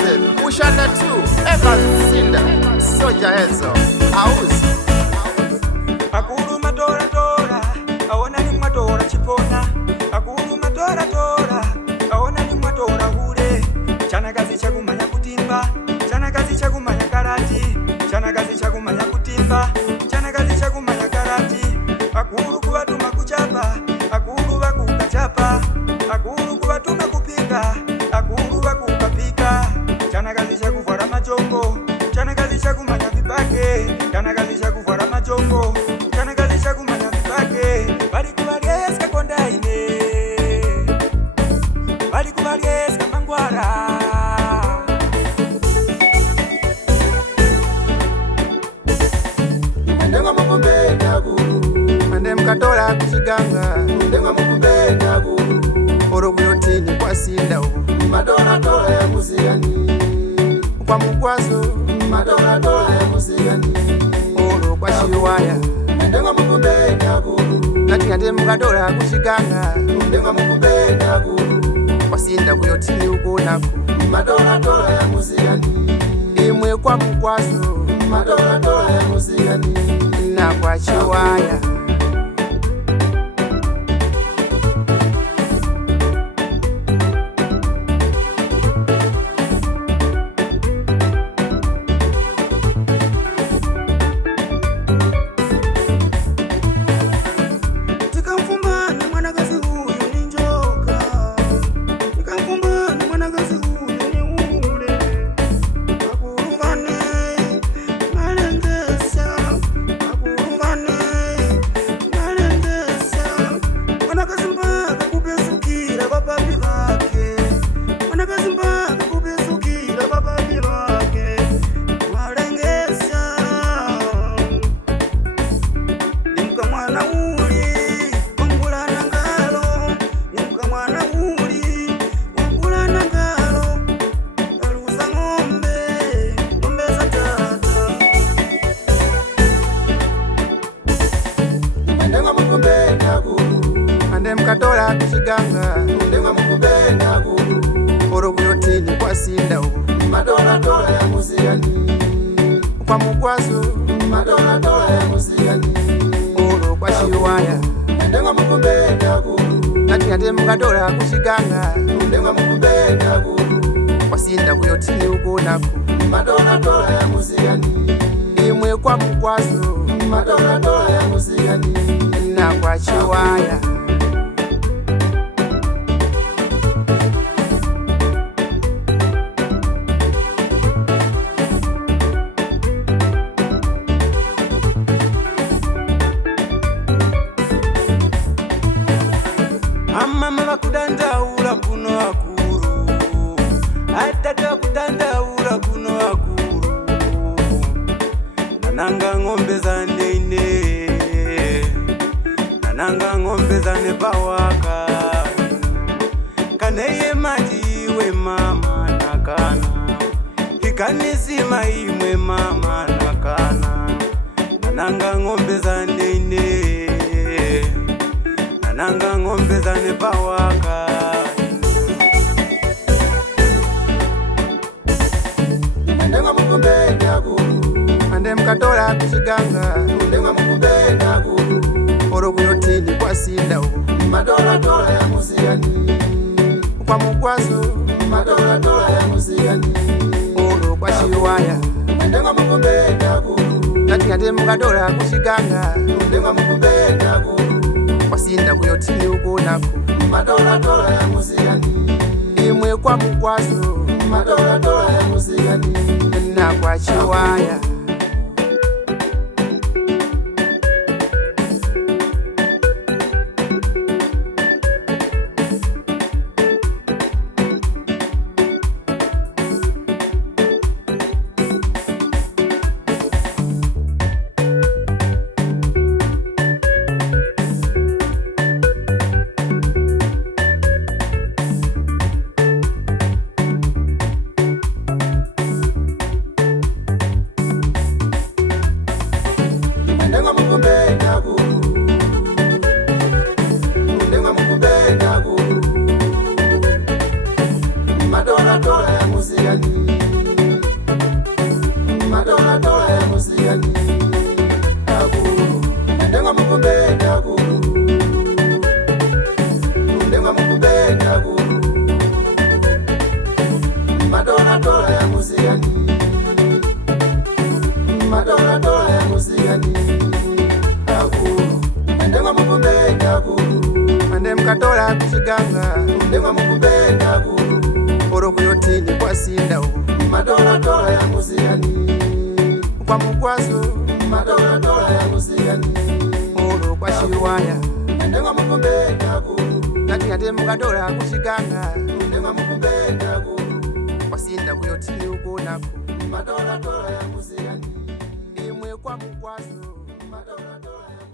Joseph Ushanda 2 Evans Sinda Soja Ezo Auzi Akuru matora tora aona ni matora chipona. Akuru matora tora aona ni matora hure. Chana kazi cha kumanya kutimba, chana kazi cha kumanya karati, chana kazi cha kumanya kutimba, chana kazi cha kumanya karati. Akuru kubatuma kuchapa, akuru bakukachapa, akuru kubatuma kupika, akuru bakukapika. Chana kazi cha kuvara machongo, chana kazi cha kumanya vibake, chana kazi cha kuvara machongo, chana kazi cha kumanya vibake. Bali kubageska kondaine, bali kubageska mangwara. Ndenga mukumbenda guru Mande mkatola kuchiganga Ndenga mukumbenda guru Oro kuyotini kwa sinda u Madona tola ya muzigani Kwa mukwazo Madona tola ya muzigani Oro kwa shiwaya Ndenga mukumbenda guru Nati ngate mkatola kuchiganga Ndenga mukumbenda guru Kwa sinda kuyotini ukonaku Madona tola ya muzigani Imwe kwa mukwazo Madona tola ya muzigani Na kwa chiwaya Tikamfumbani mwanagazi huyu ni njoka, tikamfumbani mwanagazi huyu ni ule. Akurungane malengesa, akurungane malengesa. Mwanagazi mpaka kupesukira bapapi bake, mwanagazi mpaka kupesukira bapapi bake. Malengesa nimka mwana uli wangulana ngalo, nimka mwana uli wangulana ngalo. Nalusa ng'ombe, ng'ombe za tata. Ndenga mukumbenda guru Mande mkatola kuchiganga Ndenga mukumbenda guru Oro kuyotini kwa sinda u Madona tola ya muzigani Kwa mukwazo Madona tola ya muzigani Oro kwa shiwaya Ndenga mukumbenda guru Nati ngate mkatola kuchiganga Ndenga mukumbenda guru Kwa sinda kuyotini ukonaku Madona tola ya muzigani Imwe kwa mukwazo Madona tola ya muzigani Na kwa chiwaya Amama bakudandaula kuno akuru, atata kudandaula kuno akuru. Nananga ng'ombe za ndeine, nananga ng'ombe za nepawaka. Kaneye maji we mama nakana, ikanisima imwe mama nakana. Nananga ng'ombe za ndeine, nananga ng'ombe za nepawaka. Ndenga mukumbenda guru Mande mkatola kuchiganga Ndenga mukumbenda guru Oro kuyotini kwa sinda u Madona tola ya muzigani Kwa mukwazo Madona tola ya muzigani Oro kwa shiwaya Ndenga mukumbenda guru Nati ngate mkatola kuchiganga Ndenga mukumbenda guru Kwa sinda kuyotini ukonaku Madona tola ya muzigani Imwe kwa mukwazo Madona tola ya muzigani Na kwa chiwaya mukatola kuchiganga ndemwa mukupenda kulu oro kuyotini kwasinda madola ya musiyani kwa mukwazo madola ya musiyani oro kwa shiwaya ndemwa mukupenda kulu nati ate mukatola kuchiganga ndemwa mukupenda kulu kwasinda kuyotini ukonako madola ya musiyani imwe kwa mukwazo madola ya